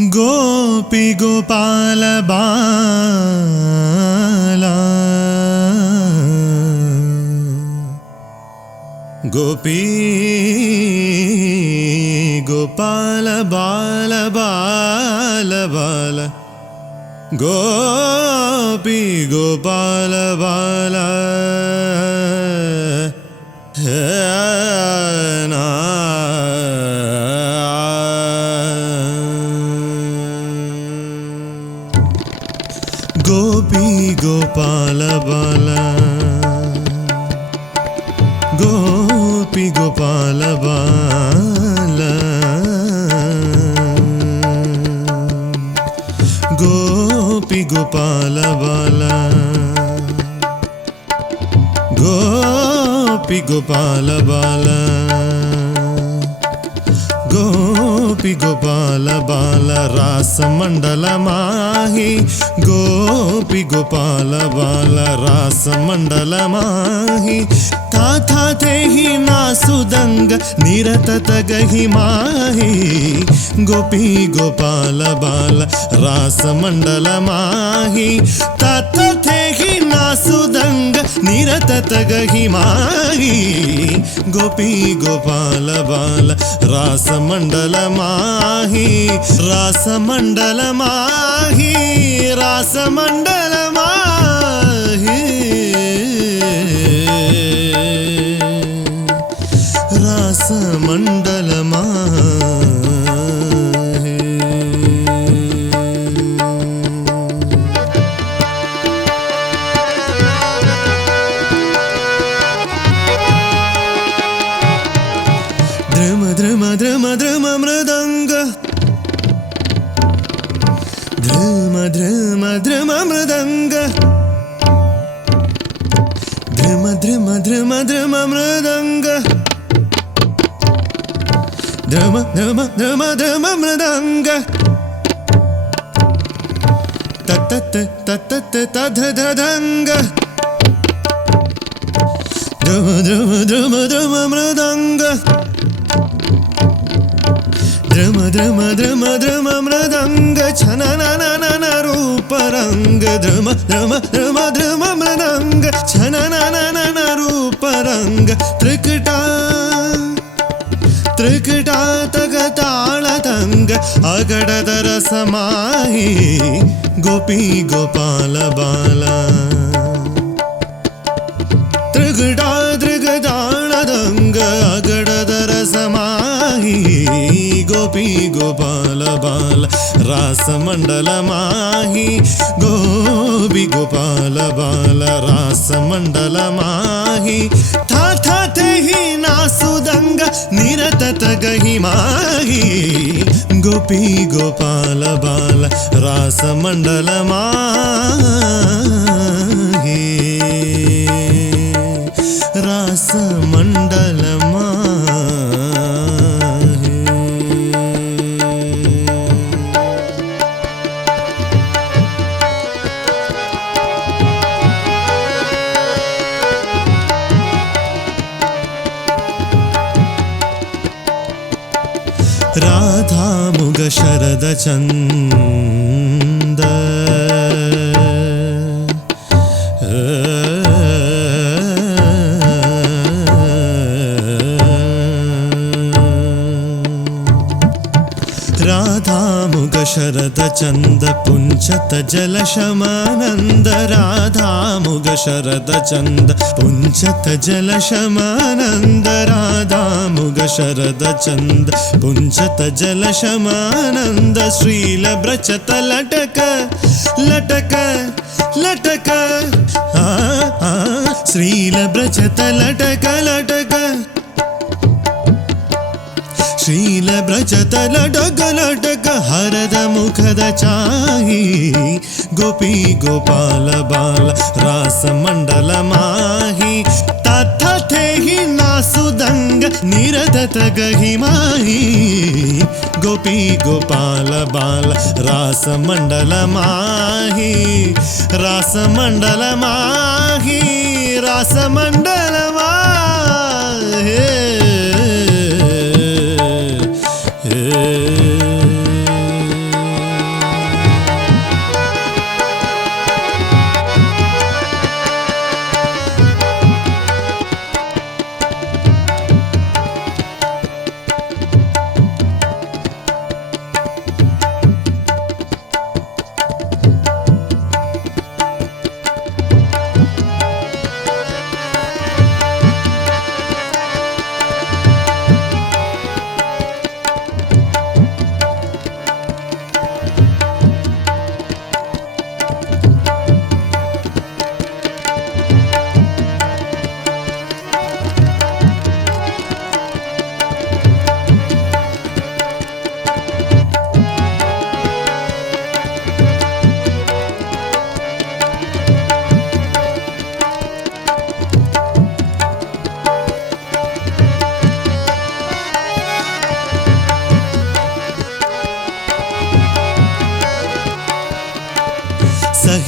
गोपी गोपाल बाला गोपी गोपाल बाल बाल बाल गोपी गोपाल बाला ना गोपी गोपाल बाला गोपी गोपाल बाला गोपी गोपाल बाला गोपी गोपाल बाला गोपी गोपाल बाला रास मंडल माही गोपी गोपाल बाला रास मंडल माही था थे ही नासुदंग निरतत गही माही गोपी गोपाल बाला रास मंडल माही था थे ही नासुदंग निरतत गही माही गोपी गोपाल बाला रास मंडल माही रास मंडल माही रास मंडल माही रास मंडल माही ध्रुम ध्रुम ध्रुम ध्रुम मृदंग ध्रुम ध्रुम ध्रुम मृदंग ध्रुम ध्रुम ध्रुम ध्रुम मृदंग ध्रुम ध्रुम ध्रुम ध्रुम मृदंग तत्त तत्त तधधंग ध्रुम ध्रुम ध्रुम ध्रुम मृदंग ध्रुम ध्रुम ध्रुम ध्रुम मृदंग छननननन रूप रंग ध्रुम ध्रुम ध्रुम ध्रुम मृदंग छननननन रूप रंग त्रिकटा त्रिकटा तग ताళతంగ अगडदर समाही गोपी गोपाल बाला त्रिकटा त्रिकटाళతంగ अगडदर समाही गोपी गोपाल बाल रास मंडल माही गोपी गोपाल बाल रास मंडल माही था थे ही नासुदंग निरतत गही माही गोपी गोपाल बाल रास मंडल माही रास मंडल माही राधा मुग शरद चंद राधा मुग शरद चंद पुंचत जल शमानंद राधा मुग शरद चंद पुंचत जल शमानंद राधा मुग शरद चंद पुंचत जल शमानंद श्रील ब्रचत लटक लटक लटक श्रील ब्रचत लटक लटक श्रील ब्रजत लटक लटक हरद मुखद चाही गोपी गोपाल बाल रास मंडल माही तथा थे ही नासुदंग निरतत गही माही गोपी गोपाल बाल रास मंडल माही रास मंडल माही रास मंडल माही